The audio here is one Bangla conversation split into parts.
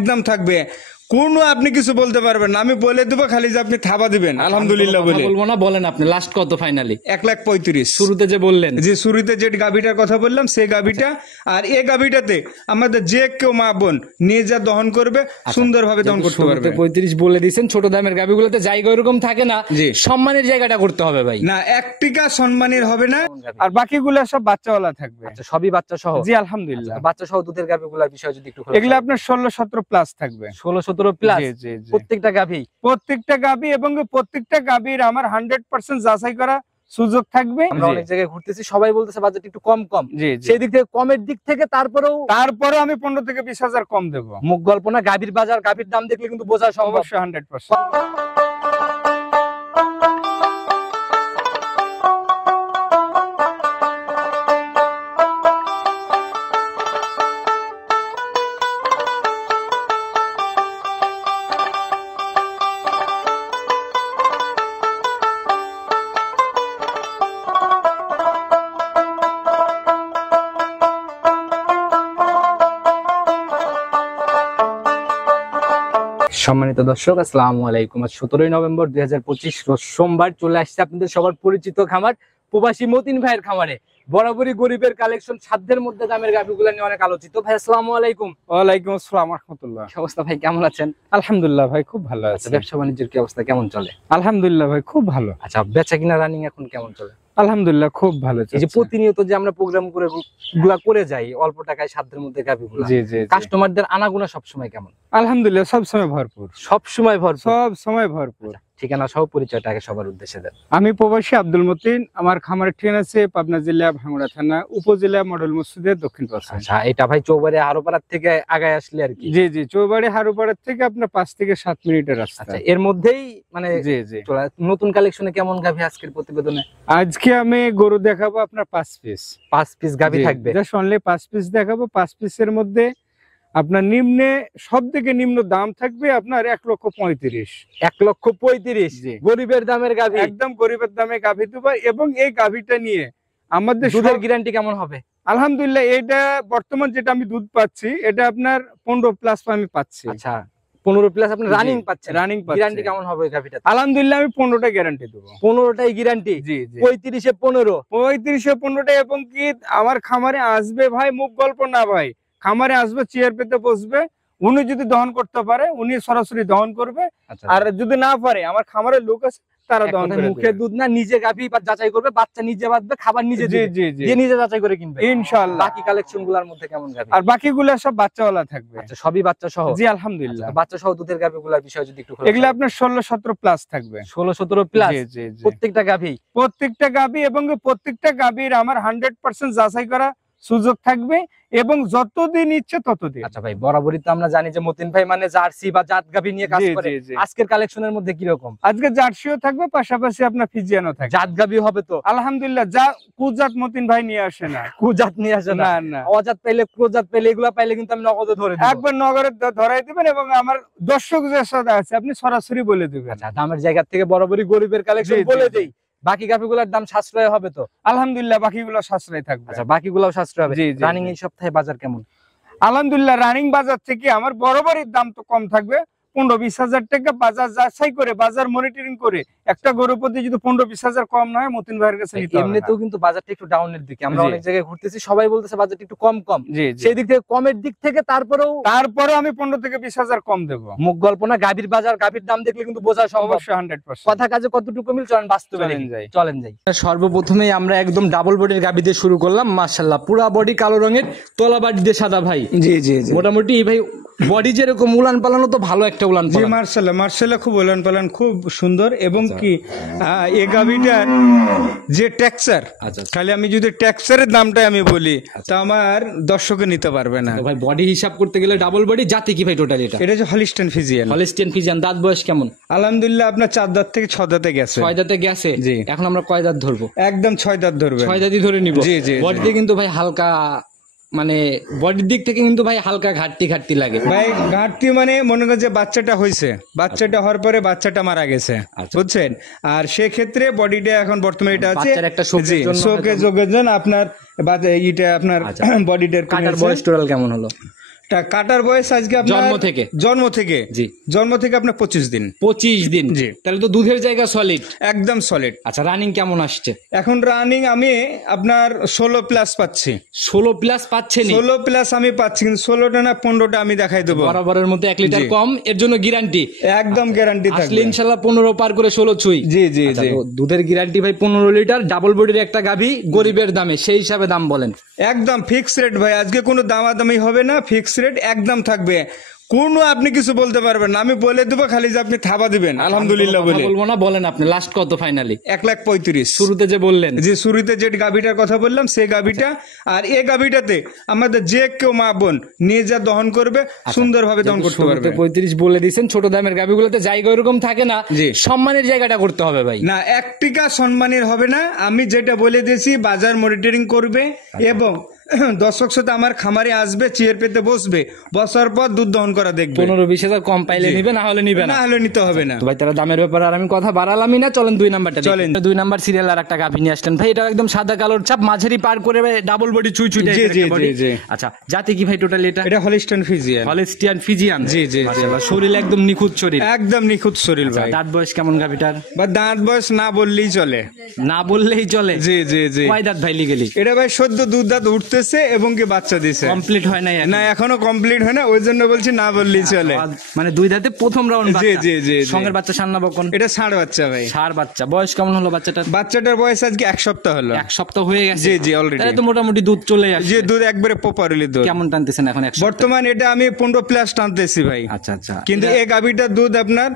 একদম থাকবে, কোনো আপনি কিছু বলতে পারবেন না, আমি বলে দেবো, খালি যে আপনি থাবা দিবেন আলহামদুলিল্লাহ বলে। বলবো না, বলেন আপনি লাস্ট কত ফাইনালি? 1,35,000 শুরুতে যে বললেন, যে শুরুতে যে গাভীটার কথা বললাম সেই গাভীটা। আর এই গাভীটাতে আমাদের যে কেউ মা বোন নিয়ে যা দহন করবে সুন্দরভাবে দহন করতে পারবে। 35 বলে দিয়েছেন, ছোট দামের গাভীগুলোতে জায়গা এরকম থাকে না, সম্মানের জায়গাটা করতে হবে ভাই। না, এক টিকা সম্মানের হবে না, আর বাকিগুলা সব বাচ্চাওয়ালা থাকবে। আচ্ছা, সবই বাচ্চা সহ? জি আলহামদুলিল্লাহ। বাচ্চা সহ দুধের গাভীগুলোর বিষয় যদি একটু, এগুলো আপনার 16-17 প্লাস থাকবে। 16-17 প্লাস প্রত্যেকটা গাভী? প্রত্যেকটা গাভী, এবং প্রত্যেকটা গাভীর আমার 100% যাচাই করা সুযোগ থাকবে। আমরা অনেক জায়গায় ঘুরতেছি, সবাই বলতেছে বাজেট একটু কম কম, সেই দিক থেকে কমের দিক থেকে তারপরেও আমি 15 থেকে 20,000 কম দেবো। মুখ গল্প না, গাভীর বাজার গাভীর দাম দেখলে কিন্তু বোঝা সম্ভব। অবশ্যই 100%। সম্মানিত দর্শক, আসসালামু আলাইকুম। আজ 17 নভেম্বর 2025 রোজ সোমবার চলে আসছে আপনাদের সবার পরিচিত খামার প্রবাসী মতিন ভাইয়ের খামারে। বরাবরই গরিবের কালেকশন, সাধ্যের মধ্যে দামের গাভীগুলো নিয়ে অনেক আলোচিত। ভাই আসসালামু আলাইকুম। ওয়ালাইকুম আসসালাম ওয়া রাহমাতুল্লাহ। কি অবস্থা ভাই, কেমন আছেন? আলহামদুলিল্লাহ ভাই, খুব ভালো আছি। ব্যবসা বাণিজ্যের কি অবস্থা, কেমন চলে? আলহামদুলিল্লাহ ভাই, খুব ভালো। আচ্ছা, বেচা কিনা রানিং এখন কেমন চলে? আলহামদুলিল্লাহ খুব ভালো। এই যে প্রতিনিয়ত যে আমরা প্রোগ্রাম করে যাই অল্প টাকায় সাধ্যের মধ্যে গাভীগুলো, কাস্টমারদের আনাগোনা সবসময় কেমন? আলহামদুলিল্লাহ সবসময় ভরপুর। সবসময় ভরপুর। ঠিকানা সহ পরিচয়টা আগে সবার উদ্দেশ্যে দেন। আমি প্রবাসী আব্দুল মতিন, আমার খামারের ঠিকানা আছে পাবনা জেলা ভাঙ্গুড়া থানা উপজেলা মডেল মসজিদের দক্ষিণ পাশে। আচ্ছা, এটা ভাই চৌবাড়ি হারোপাড়া থেকে আগায় আসলে আর কি? জি, চৌবাড়ি হারোপাড়া থেকে আপনার 5 থেকে 7 মিনিটের রাস্তা। আচ্ছা, এর মধ্যেই মানে নতুন কালেকশনে কেমন গাভী আজকের প্রতিবেদনে? আজকে আমি গরু দেখাবো আপনার 5 পিস গাভী থাকবে। জাস্ট অনলি 5 পিস দেখাবো। 5 পিসের মধ্যে আপনার নিম্নে সব থেকে নিম্ন দাম থাকবে আপনার 1,35,000। 1,35,000 গরিবের দামের গাভী, একদম গরিবের দামে গাভী দেবো। এবং এই গাভীটা নিয়ে আমাদের দুধের গ্যারান্টি কেমন হবে? আলহামদুলিল্লাহ, এটা বর্তমান যেটা আমি দুধ পাচ্ছি এটা আপনার 15 প্লাস আমি পাচ্ছি। আচ্ছা, 15 প্লাস আপনি রানিং পাচ্ছেন? গ্যারান্টি কেমন হবে এই গাভীটা? আলহামদুলিল্লাহ আমি 15টা গ্যারান্টি দেবো। 15টাই গ্যারান্টি? জি। 35-এ 15টা। এবং কি আমার খামারে আসবে ভাই, মুখ গল্প না ভাই, খামারে আসবে, চেয়ার পেতে বসবে, উনি যদি দহন করতে পারে উনি সরাসরি দহন করবে। আর যদি না পারে আমার খামারের লোক আছে, তারা দহন করে। মুখের দুধ না, নিজে গাভী যাচাই করবে, বাচ্চা নিজে বাঁধবে, খাবার নিজে দিবে, নিজে যাচাই করে কিনবে ইনশাআল্লাহ। বাকি কালেকশন গুলোর মধ্যে কেমন গাভী? আর বাকিগুলো সব বাচ্চাওয়ালা থাকবে। আচ্ছা, সবই বাচ্চা সহ? জি আলহামদুলিল্লাহ। বাচ্চা সহ দুধের গাভীগুলোর বিষয় যদি একটু, এগুলো আপনার 16-17 প্লাস থাকবে। 16-17 প্লাস প্রত্যেকটা গাভী। এবং প্রত্যেকটা গাভীর আমার 100% যাচাই করা সুযোগ থাকবে, এবং যতদিন ইচ্ছে ততদিন। আচ্ছা ভাই, বরাবরই তো আমরা জানি যে মতিন ভাই মানে জার্সি বা জাত গাভী নিয়ে কাজ করে। আজকের কালেকশনের মধ্যে কি রকম? আজকে জার্সিও থাকবে, পাশাপাশি আপনার ফিজিয়ানও থাকবে। জাত গাভী হবে তো? আলহামদুলিল্লাহ। কুজাত মতিন ভাই নিয়ে আসে না। কুজাত নিয়ে আসে না? অজাত পেলে, কুজাত পেলে, এগুলা পাইলে কিন্তু আমি নগদে ধরে দেব। একবার নগদে ধরাই দিবেন, এবং আমার দর্শকদের সাথে আছে আপনি সরাসরি বলে দিবেন। আচ্ছা, দামের জায়গা থেকে বরাবরই গরিবের কালেকশন বলে দেই। বাকি গাভীগুলোর দাম সাশ্রয় হবে তো? আলহামদুলিল্লাহ বাকিগুলো সাশ্রয় থাকবে। আচ্ছা, বাকিগুলোও সাশ্রয় হবে। রানিং এই সপ্তাহে বাজার কেমন? আলহামদুলিল্লাহ রানিং বাজার থেকে আমার বরাবরই দাম তো কম থাকবে। 15-20 টাকা বাজার যাচাই করে, বাজার মনিটরিং করে, একটা গরু প্রতি যদি 15-20 কম না হয় মতিন ভাইয়ের কাছে নিতে হবে। এমনিতেও কিন্তু বাজারটা একটু ডাউনের দিকে, আমরা অনেক জায়গায় ঘুরতেছি, সবাই বলতেছে বাজারটা একটু কম। সেই দিক থেকে কমের দিক থেকে তারপরেও আমি 15 থেকে 20,000 কম দেবো। মুখ গল্প না, গাভীর বাজার গাভীর দাম দেখলে কিন্তু বোঝা সম্ভব। অবশ্যই 100%। কথা কাজে কতটুকু মিল, চলেন বাস্তবে চলেন যাই। সর্বপ্রথমেই আমরা একদম ডাবল বডির গাভী দিয়ে শুরু করলাম। মাশাআল্লাহ, পুরা বডি কালো রঙের, তলা বাড়ি দিয়ে সাদা ভাই। জি। মোটামুটি ভাই বডি যেরকম উলান পালানো তো ভালো একটা উলান পালান। জি মার্শাল্লাহ খুব উলান পালান খুব সুন্দর। এবং কি এই গাভীটার যে টেক্সচার, খালি আমি যদি টেক্সচারের দামটা আমি বলি তা আমার দর্শকে নিতে পারবে না ভাই। বডি হিসাব করতে গেলে ডাবল বডি, জাতি কি ভাই টোটাল? এটা যে হলিস্টিয়ান ফিজিয়ান। দাঁত বয়স কেমন? আলহামদুলিল্লাহ আপনার 4 দাঁত থেকে 6 দাঁতে গেছে। 6 দাঁতে গেছে? জি। এখন আমরা কয় দাঁত ধরবো? একদম 6 দাঁত ধরবে। 6 দাঁতই ধরে নিব। জি। বডিতে কিন্তু ভাই হালকা, মানে বডির দিক থেকে কিন্তু ভাই হালকা ঘাটতি লাগে ভাই। ঘাটতি মানে মনে করেন যে বাচ্চাটা হয়েছে, বাচ্চাটা হওয়ার পরে বাচ্চাটা মারা গেছে, বুঝছেন। আর সেক্ষেত্রে বডিটা এখন বর্তমানে এটা আছে একটা শোকের জন্য আপনার এটা আপনার বডিটার কাটার বয়স টোটাল কেমন হলো? কাটার বয়স আজকে আপনার জন্ম থেকে জি আপনার 25 দিন। 25 দিন, জি। তাহলে তো দুধের জায়গা সলিড, একদম সলিড। আচ্ছা, রানিং কেমন আসছে? এখন রানিং আমি আপনার 16 প্লাস পাচ্ছি। 16 প্লাস পাচ্ছেন? 16 প্লাস আমি পাচ্ছি, কিন্তু 16টা না 15টা আমি দেখাই দেবো। বরাবরের মধ্যে 1 লিটার কম, এর জন্য গ্যারান্টি? একদম গ্যারান্টি থাকবে। আসলে ইনশাআল্লাহ 15 পার করে 16 ছুঁই। জি জি আচ্ছা, জি। তো দুধের গ্যারান্টি ভাই 15 লিটার, ডাবল বডির একটা গাভী, গরিবের দামে, সেই হিসাবে দাম বলেন। একদম ফিক্স রেট ভাই, আজকে কোনো দামাদামি হবে না, ফিক্স রেট একদম থাকবে। কোনো আপনি কিছু বলতে পারবেন না, আমি বলে দেবো, খালি যে আপনি থাবা দিবেন আলহামদুলিল্লাহ বলে। বলবো না, বলেন আপনি লাস্ট কত ফাইনালি? 1,35,000 শুরুতে যে বললেন, যে শুরুতে যে গাভীটার কথা বললাম সেই গাভীটা। আর এই গাভীটাতে আমাদের যে কেউ মা বোন নিয়ে যা দহন করবে, সুন্দরভাবে দহন করতে পারবে। 35 বলে দিচ্ছেন, ছোট দামের গাভীগুলোতে জায়গা এরকম থাকে না, জি। সম্মানের জায়গাটা করতে হবে ভাই। না, 1 টাকা সম্মানের হবে না, আমি যেটা বলে দিয়েছি বাজার মনিটরিং করবে এবং দর্শক সাথে আমার খামারে আসবে, চেয়ার পেতে বসবে, বসার পর দুধ দহন করা দেখবে। 15-20 হাজার কম পাইলে নিবে, না হলে নিবে না। না হলে নিতে হবে না। তো ভাই তারা দামের ব্যাপারে আর আমি কথা বাড়ালামই না, চলেন 2 নাম্বারটা চলেন। 2 নাম্বার সিরিয়াল আর একটা গাভী নিয়ে আসলেন ভাই, এটা একদম সাদা কালোর ছাপ, মাঝারি পার করে ডাবল বডি চুই চুই টাইপের একটা বডি। আচ্ছা, জাতি কি ভাই টোটালি এটা? এটা হলিস্টাইন ফ্রিজিয়ান। Holstein Friesian. জি জি জি। মাশাআল্লাহ, শরীর একদম নিখুঁত শরীর, একদম নিখুঁত শরীর ভাই। দাঁত বয়স কেমন গাভীটার? বা দাঁত বয়স না বললেই চলে। না বললেই চলে? জি জি জি। কয় দাঁত ভাই লিগেলি? এটা ভাই সদ্য দুধ দাঁত উঠতেছে এবং কি বাচ্চা দিছে। কমপ্লিট হয় নাই না, এখনো কমপ্লিট হয় না, ওই জন্য বলছি না বললেই চলে। মানে 2 দাঁতে প্রথম রাউন্ড জি বাচ্চা। জি জি। সঙ্গের বাচ্চা সান্না বকন? এটা ষাঁড় বাচ্চা ভাই। ষাঁড় বাচ্চা। বয়স কেমন হলো বাচ্চাটার? বাচ্চাটার বয়স আজকে 1 সপ্তাহ হলো। 1 সপ্তাহ হয়ে গেছে? জি জি, অলরেডি। তাহলে তো মোটামুটি দুধ চলে আসছে। যে দুধ একবারে প্রপারলি দুধ। কেমন টানতেছেন এখন? বর্তমান এটা আমি 15 প্লাস টানতেছি ভাই। আচ্ছা আচ্ছা। কিন্তু এই গাভীটার দুধ আপনার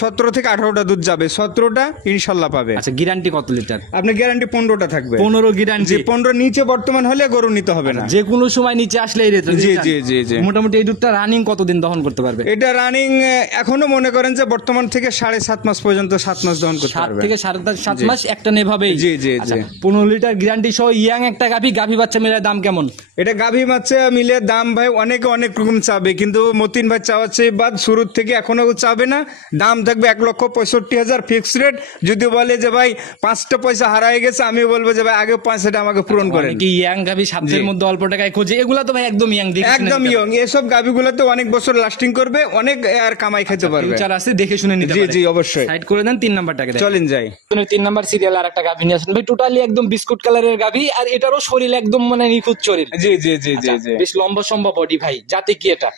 17 থেকে 18টা দুধ যাবে, 17টা ইনশাল্লাহ পাবে। আচ্ছা, গ্যারান্টি কত লিটার? আপনার গ্যারান্টি 15টা থাকবে। 15 গ্যারান্টি? যে 15 নিচে বর্তমান হলে গরু নিতে হবে না, যে কোনো সময় নিচে আসলে এই রেট। জি জি জি জি। মোটামুটি এই দুধটা রানিং কতদিন দহন করতে পারবে? এটা রানিং এখনো মনে করেন যে বর্তমান থেকে 7.5 মাস পর্যন্ত, 7 মাস দহন করতে 7 পারবে। থেকে 7.5 মাস একটা নেভাবেই। জি জি জি। 15 লিটার গ্যারান্টি সহ ইয়াং একটা গাভী বাচ্চা মিলে দাম কেমন? এটা গাভী বাচ্চা মিলে দাম ভাই অনেকে অনেক রকম চাবে, কিন্তু মতিন ভাই চাওয়াচ্ছে বাদ শুরুর থেকে এখনো চাবে না। দাম থাকবে 1,65,000 ফিক্স রেট। যদি বলে যে ভাই 5টা পয়সা হারায় গেছে, আমি বলবো যে ভাই আগে 5টা আমাকে পূরণ করেন। কি ইয়াং গাভী 7 মধ্যে অল্প টাকায় খোঁজে, এগুলা তো ভাই একদম ইয়াং। একদম ইয়ং, এসব গাভীগুলোতে অনেক বছর লাস্টিং করবে, অনেক আর কামাই খেতে পারবে। ফিউচার আছে, দেখে শুনে নিতে জি পারে। জি অবশ্যই। সাইড করে দেন, 3 নাম্বারটাকে দেন। চলেন যাই। 3 নাম্বার সিরিয়াল আর একটা গাভী নিয়ে আসেন ভাই, টোটালি একদম বিস্কুট কালারের গাভী, আর এটারও শরীর একদম মানে নিখুঁত শরীর। জি জি জি জি জি। বেশ লম্বা সম্ভব বডি ভাই। জাতি কি এটা?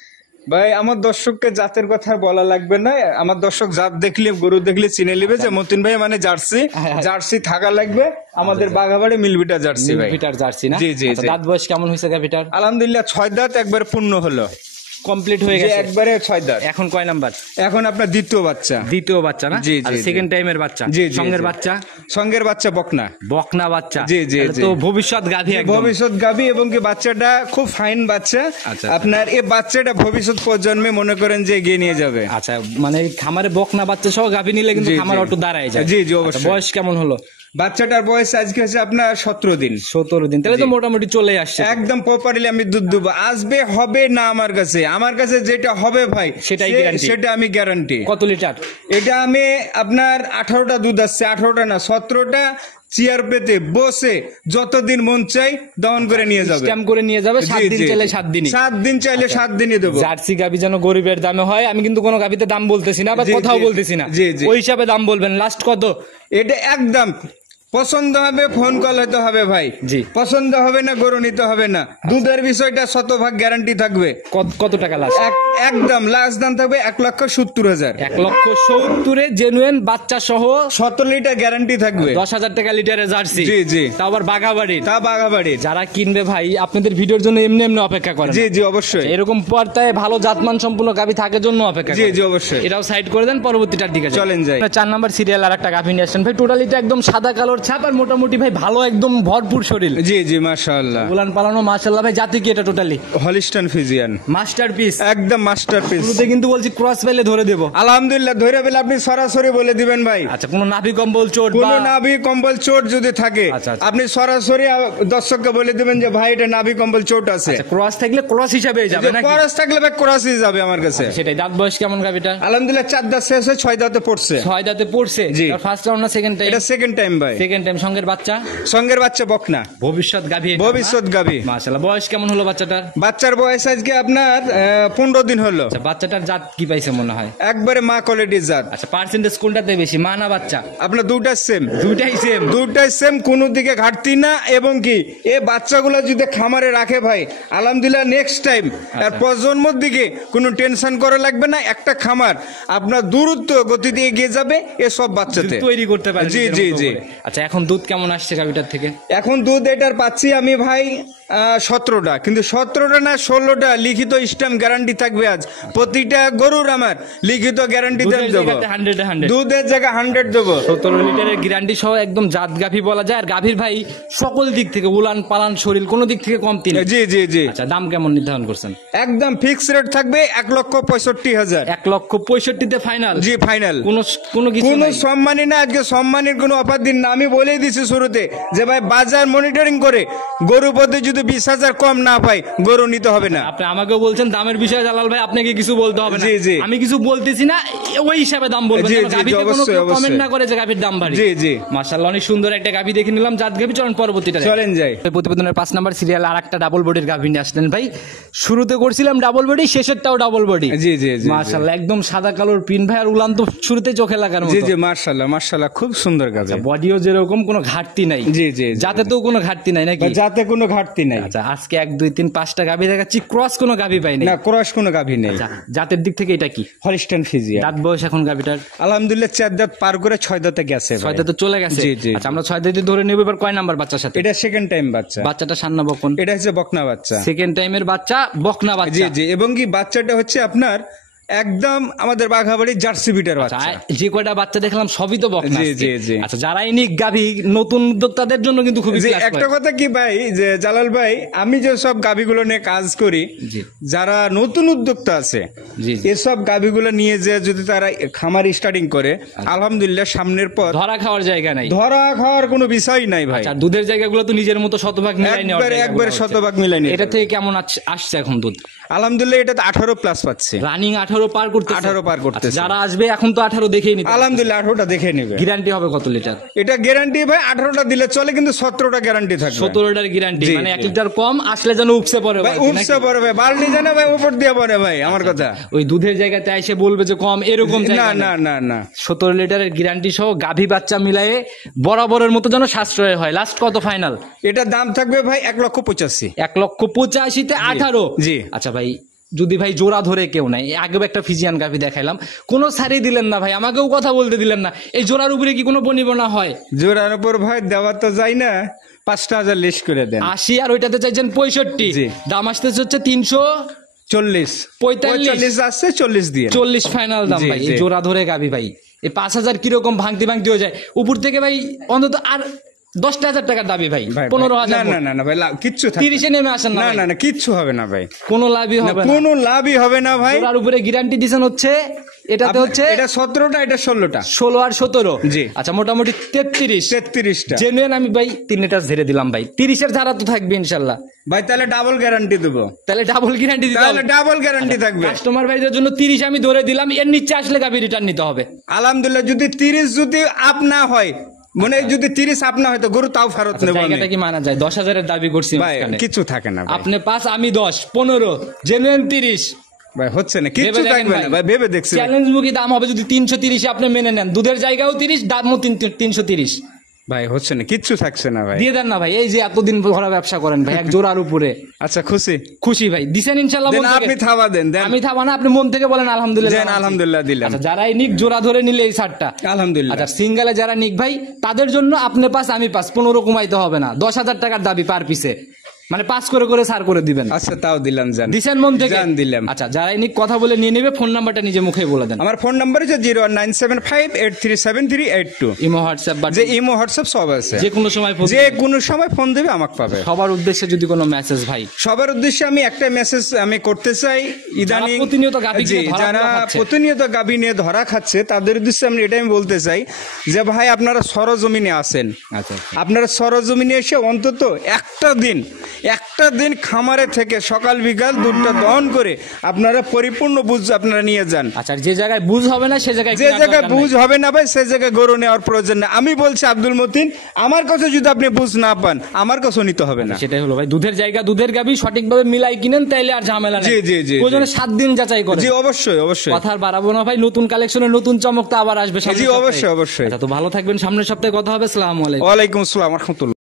ভাই আমার দর্শককে জাতের কথা বলা লাগবে না, আমার দর্শক জাত দেখলে, গরু দেখলে চিনে নেবে যে মতিন ভাই মানে জার্সি। জার্সি থাকা লাগবে, আমাদের বাঘাবাড়ি মিলবিটা জার্সি ভাই। মিলবিটার জার্সি না? জি জি জি। দাঁত বয়স কেমন হয়েছে গাভীটার? আলহামদুলিল্লাহ 6 দাঁত একবার পূর্ণ হলো, কমপ্লিট হয়ে গেছে একবারে 6 দাঁত। এখন কয় নাম্বার? এখন আপনার দ্বিতীয় বাচ্চা। দ্বিতীয় বাচ্চা না? জি আর জি। সেকেন্ড টাইমের বাচ্চা? জি জি। সঙ্গের বাচ্চা? সঙ্গের বাচ্চা বকনা। বকনা বাচ্চা? জি জি জি। তো ভবিষ্যৎ গাভী একদম। ভবিষ্যৎ গাভী এবং কি বাচ্চাটা খুব ফাইন বাচ্চা। আচ্ছা। আপনার এই বাচ্চাটা ভবিষ্যৎ প্রজন্মে মনে করেন যে এগিয়ে নিয়ে যাবে। আচ্ছা, মানে খামারে বকনা বাচ্চা সহ গাভী নিলে কিন্তু জি, জি। খামার অটো দাঁড়ায় যায়। জি জি অবশ্যই। বয়স কেমন হলো? বাচ্চাটার বয়স আজকে হচ্ছে আপনার 17 দিন। 17 দিন, তাহলে তো মোটামুটি চলে আসছে। একদম প্রপারলি আমি দুধ দেবো, আসবে হবে না আমার কাছে যেটা হবে ভাই সেটাই guarantee। সেটা আমি গ্যারান্টি। কত লিটার? এটা আমি আপনার 18টা দুধ আসছে, 18টা না 17টা চেয়ার পেতে বসে যতদিন মন চাই দহন করে নিয়ে যাবে, স্ট্যাম্প করে নিয়ে যাবে। 7 দিন চাইলে 7 দিনই। 7 দিন চাইলে 7 দিনই দেবো। জার্সি গাভী যেন গরিবের দামে হয়, আমি কিন্তু কোনো গাভীতে দাম বলতেছি না বা জি, কথাও জি, বলতেছি না, জি, জি। ওই হিসাবে দাম বলবেন। লাস্ট কত? এটা একদম পছন্দ হবে, ফোন কল হতে হবে ভাই। জি। পছন্দ হবে না, গরু নিতে হবে না, দুধের বিষয়টা 100% গ্যারান্টি থাকবে। কত টাকা লাস্ট? একদম লাস্ট দাম থাকবে 1,70,000। 1,70,000 জেনুইন বাচ্চা সহ 17 লিটার গ্যারান্টি থাকবে। 10,000 টাকা লিটারে জার্সি। জি জি। তা আবার বাঘাবাড়ির। তা বাঘাবাড়ির। যারা কিনবে ভাই আপনাদের ভিডিওর জন্য এমনি এমনি অপেক্ষা করে। জি জি অবশ্যই। এরকম পর্দায় ভালো জাতমান সম্পূর্ণ গাভী থাকার জন্য অপেক্ষা করে। জি জি অবশ্যই। এটাও সাইড করে দেন, পরবর্তীটার দিকে চলেন যাই। 4 নাম্বার সিরিয়াল আর একটা গাভী নিয়ে আসেন ভাই, টোটালিটা একদম সাদা কালোর ছাপ, আর মোটামুটি ভাই ভালো একদম ভরপুর শরীর। জি জি মাশাআল্লাহ। উলান পালানো মাশাআল্লাহ ভাই। জাতি কি এটা টোটালি? Holstein Friesian. মাস্টারপিস। একদম মাস্টারপিস। শুরুতে কিন্তু বলছি ক্রস পেলে ধরে দেবো। আলহামদুলিল্লাহ ধরে পেলে আপনি সরাসরি বলে দিবেন ভাই। আচ্ছা, কোনো নাভি কম্বল চোট কোনো নাভি কম্বল চোট যদি থাকে আচ্ছা, আচ্ছা। আপনি সরাসরি দর্শককে বলে দিবেন যে ভাই এটা নাভি কম্বল চোট আছে। ক্রস থাকলে ক্রস হিসাবে যাবে নাকি? ক্রস থাকলে ভাই ক্রসই যাবে আমার কাছে। সেটাই। দাঁত বয়স কেমন গাবিটা? আলহামদুলিল্লাহ 4 দাঁত শেষ হয়ে 6 দাঁতে পড়ছে। 6 দাঁতে পড়ছে। জি। ফার্স্ট রাউন্ড না সেকেন্ড টাইম? এটা সেকেন্ড টাইম ভাই। Second time. সঙ্গের বাচ্চা? সঙ্গের বাচ্চা বকনা, ভবিষ্যৎ গাভী। ভবিষ্যৎ গাভী। মাশাআল্লাহ। বয়স কেমন হলো বাচ্চাটার? বাচ্চার বয়স আজকে আপনার 15 দিন হলো। আচ্ছা, বাচ্চাটার জাত কি পাইছে মনে হয়? একবারে মা কোয়ালিটির জাত। আচ্ছা, পার্সেন্টেজ কোনটাতে বেশি, মা না বাচ্চা? আপনার দুটা সেম। দুইটাই সেম। দুটাই সেম, কোনো দিকে ঘাটতি না। এবং কি এই বাচ্চাগুলো যদি খামারে রাখে ভাই আলহামদুলিল্লাহ নেক্সট টাইম আর প্রজন্মর দিকে কোনো টেনশন করা লাগবে না। একটা খামার আপনার দ্রুত গতিতে এগিয়ে যাবে এসব বাচ্চাতে তৈরি করতে পারে। জি জি জি। আচ্ছা, এখন দুধ কেমন আসছে গাভিটার থেকে? এখন দুধ এটার পাচ্ছি আমি ভাই 17টা, কিন্তু 17টা না 16টা লিখিত স্ট্যাম্প গ্যারান্টি থাকবে। আজ প্রতিটা গরুর আমার লিখিত গ্যারান্টি দেবো। দুধের জায়গা 100 দেবো। 17 লিটারের গ্যারান্টি সহ একদম জাত গাভী বলা যায়। আর গাভীর ভাই সকল দিক থেকে উলান পালান শরীর কোনো দিক থেকে কমতি নেই। জি জি জি। আচ্ছা, দাম কেমন নির্ধারণ করছেন? একদম ফিক্স রেট থাকবে 1,65,000। 1,65,000 ফাইনাল? জি ফাইনাল। কোনো কিছু কোনো নাই? সম্মানই না, আজকে সম্মানের কোনো অফার দিন না। আমি বলেই দিছি শুরুতে যে ভাই বাজার মনিটরিং করে গরু পথে যদি 20,000 কম না পাই গরু নিতে হবে না। আপনি আমাকেও বলছেন দামের বিষয়ে জালাল ভাই, আপনাকে কিছু বলতে হবে না। জি জি। আমি কিছু বলতেছি না, ওই হিসাবে দাম বলবেন। জি জি, গাভীতে কোনো অবশ্যই, অবশ্যই। কমেন্ট না করে যে গাভীর দাম বাড়ি। জি জি। মাশাআল্লাহ, অনেক সুন্দর একটা গাভী দেখে নিলাম, জাত গাভী। চলেন পরবর্তীটা চলেন যাই। প্রতিবেদনের 5 নাম্বার সিরিয়াল আরেকটা ডাবল বডির গাভী নিয়ে আসলেন ভাই। শুরুতে করছিলাম ডাবল বডি, শেষেরটাও ডাবল বডি। জি জি জি। মাশাআল্লাহ, একদম সাদা কালোর প্রিন্ট ভাই। আর উলান তো শুরুতে চোখে লাগার মতো। জি জি, মাশাআল্লাহ মাশাআল্লাহ, খুব সুন্দর গাভী। বডিও যেরকম, কোনো ঘাটতি নাই। জি জি। যাতে তো কোনো ঘাটতি নাই নাকি? যাতে কোনো ঘাটতি নাই। আচ্ছা, আজকে 1 2 3 5টা গাভী দেখাচ্ছি, ক্রস কোনো গাভী পাই নাই। না, ক্রস কোনো গাভী নেই। আচ্ছা, জাতের দিক থেকে এটা কি? Holstein Friesian. দাঁত বয়স এখন গাভীটার? আলহামদুলিল্লাহ 4 দাঁত পার করে 6 দাঁতে গেছে। 6 দাঁতে চলে গেছে। জি জি। আচ্ছা, আমরা 6 দাঁতে ধরে নেব। এবার কয় নাম্বার বাচ্চার সাথে? এটা সেকেন্ড টাইম বাচ্চা। বাচ্চাটা সান্না বকন? এটা হচ্ছে বকনা বাচ্চা। সেকেন্ড টাইমের বাচ্চা, বকনা বাচ্চা। জি জি। এবং কি বাচ্চাটা হচ্ছে আপনার একদম আমাদের বাঘাবাড়ির জার্সি বিটের বাচ্চা। যে কয়টা বাচ্চা দেখলাম সবই তো বকনা। জি জি জি। আচ্ছা, যারা নিক গাভী নতুন উদ্যোক্তাদের জন্য কিন্তু খুবই জি, একটা কথা কি ভাই যে জালাল ভাই, আমি যে সব গাভীগুলো নিয়ে কাজ করি, জি। যারা নতুন উদ্যোক্তা আছে জি জি। এসব গাভীগুলো নিয়ে যে যদি তারা খামার স্টার্টিং করে আলহামদুলিল্লাহ সামনের পথ ধরা খাওয়ার জায়গা নাই। ধরা খাওয়ার কোনো বিষয় নাই ভাই। আচ্ছা, দুধের জায়গাগুলো তো নিজের মতো শতভাগ মিলাই নেওয়া। একবারে শতভাগ মিলাই নেওয়া। এটা থেকে কেমন আসছে এখন দুধ? আলহামদুলিল্লাহ এটা 18 প্লাস পাচ্ছে। রানিং 18 পার করতে? 18 পার করতেছে। যারা আসবে এখন তো 18 দেখেই নিতে। আলহামদুলিল্লাহ 18টা দেখে নেবে। গ্যারান্টি হবে কত লিটার? এটা গ্যারান্টি ভাই 18টা দিলে চলে, কিন্তু 17টা গ্যারান্টি থাকবে। 17টার গ্যারান্টি, মানে 1 লিটার কম আসলে যেন উপসে পড়ে ভাই। উপসে পড়ে ভাই, বালতি জানা ভাই উপর দিয়ে পড়ে ভাই, আমার কথা। ওই দুধের জায়গাতে এসে বলবে যে কম, এরকম না না না না। 17 লিটারের গ্যারান্টি সহ গাভী বাচ্চা মিলায়ে বরাবরের মতো যেন সাশ্রয় হয়। লাস্ট কত ফাইনাল? এটা দাম থাকবে ভাই 1,85,000। 1,85,000-তে 18? জি। আচ্ছা ভাই, যদি ভাই জোড়া ধরে কেউ নাই, আগেও একটা ফিজিয়ান গাভী দেখাইলাম, কোনো সারি দিলেন না ভাই, আমাকেও কথা বলতে দিলেন না। এই জোড়ার উপরে কি কোনো বনিবনা হয়? জোড়ার উপর ভাই দেওয়া তো যায় না, 5,000 লেস করে দেন। 80 আর ওইটাতে চাইছেন 65। জি। দাম আসতেছে হচ্ছে 340 45 আসছে, 40 দিয়ে 40 ফাইনাল দাম জি, ভাই। জি। এই জোড়া ধরে গাভী ভাই, এই 5,000 কিরকম ভাঙতে হয়ে যায় উপর থেকে ভাই। অন্তত আর 10,000 টাকার দাবি ভাই, ভাই, 15,000। না না না ভাই, কিচ্ছু থাকবে 30-এ নেমে আসেন না। না ভাই। না না, কিচ্ছু হবে না ভাই, কোনো লাভই হবে না। কোনো লাভই হবে না ভাই। জোড়ার উপরে গ্যারান্টি দিছেন হচ্ছে, এটাতে হচ্ছে এটা 17টা, এটা 16টা। 16 আর 17। জি। আচ্ছা, মোটামুটি 33টা। জেনুইন আমি ভাই 3 লিটার ঝেড়ে দিলাম ভাই। 30-এর ধারা তো থাকবে ইনশাল্লাহ ভাই। তাহলে ডাবল গ্যারান্টি দেবো। তাহলে ডাবল গ্যারান্টি দিতে তাহলে হবে। ডাবল গ্যারান্টি থাকবে। কাস্টমার ভাইদের জন্য 30 আমি ধরে দিলাম, এর নিচে আসলে গাভী রিটার্ন নিতে হবে। আলহামদুলিল্লাহ যদি 30 যদি আপ না হয়, মানে যদি 30 আপ না হয় তো গরু তাও ফেরত নেব। জায়গাটা কি মানা যায়? 10,000-এর দাবি করছি ভাই, কিছু থাকে না ভাই। আপনি 5 আমি 10 15 জেনুইন 30 ভাই, হচ্ছে না, কিচ্ছু থাকবে না ভাই, ভেবে দেখছি। চ্যালেঞ্জ মুখী দাম হবে যদি 330 আপনি মেনে নেন। দুধের জায়গাও 30, দামও 330 ভাই, হচ্ছে না, কিচ্ছু থাকছে না ভাই। দিয়ে দেন না ভাই। এই যে এতদিন ধরা ব্যবসা করেন ভাই, এক জোড়ার উপরে। আচ্ছা, খুশি খুশি ভাই, দিছেন ইনশাআল্লাহ। দেন, আপনি থাবা দেন। আমি থাবা না, আপনি মন থেকে বলেন আলহামদুলিল্লাহ। দেন, আলহামদুলিল্লাহ দিলাম। আচ্ছা, যারাই নিক জোড়া ধরে নিলে এই শার্টটা আলহামদুলিল্লাহ। আচ্ছা, সিঙ্গেলে যারা নিক ভাই তাদের জন্য আপনি 5 আমি 5, 15 কমাইতে হবে না। 10,000 টাকার দাবি পার পিসে। মানে পাস করে করে সার করে দিবেন। আচ্ছা তাও দিলাম জান। দিছেন মন থেকে? জান দিলাম। আচ্ছা, যারা ইনি কথা বলে নিয়ে নেবে, ফোন নাম্বারটা নিজে মুখে বলে দেন। আমার ফোন নাম্বার হচ্ছে 01975837382। ইমো হোয়াটসঅ্যাপ বা যে ইমো হোয়াটসঅ্যাপ সব আছে, যে কোনো সময় ফোন যে কোনো সময় ফোন দেবে আমাকে পাবে। সবার উদ্দেশ্যে যদি কোনো মেসেজ ভাই? সবার উদ্দেশ্যে আমি একটা মেসেজ আমি করতে চাই, ইদানিং প্রতিনিয়ত গাভী জি, কিনে ধরা যারা খাচ্ছে। প্রতিনিয়ত গাভী নিয়ে ধরা খাচ্ছে তাদের উদ্দেশ্যে আমি এটাই বলতে চাই যে ভাই আপনারা সরজমিনে আসেন। আচ্ছা, আপনারা সরজমিনে এসে অন্তত একটা দিন খামারে থেকে সকাল বিকাল দুধটা দহন করে আপনারা পরিপূর্ণ বুঝ আপনারা নিয়ে যান। আচ্ছা, যে জায়গায় বুঝ হবে না সে জায়গায় যে জায়গায় বুঝ হবে না ভাই সে জায়গায় গরু নেওয়ার প্রয়োজন নেই। আমি বলছি আব্দুল মতিন, আমার কাছে যদি আপনি বুঝ না পান আমার কাছে নিতে হবে না। সেটাই হলো ভাই, দুধের জায়গা দুধের গাভী সঠিকভাবে মিলাই কিনেন, তাইলে আর ঝামেলা নেই। জি, জি, জি, প্রয়োজনে 7 দিন যাচাই করেন। জি অবশ্যই অবশ্যই। কথা আর বাড়াবো না ভাই, নতুন কালেকশনের নতুন চমক তো আবার আসবে সামনের জি সপ্তাহে। অবশ্যই অবশ্যই। আচ্ছা, তো ভালো থাকবেন, সামনের সপ্তাহে কথা হবে। আসসালামু আলাইকুম। ওয়ালাইকুম আসসালাম ওয়া রাহমাতুল্লাহ।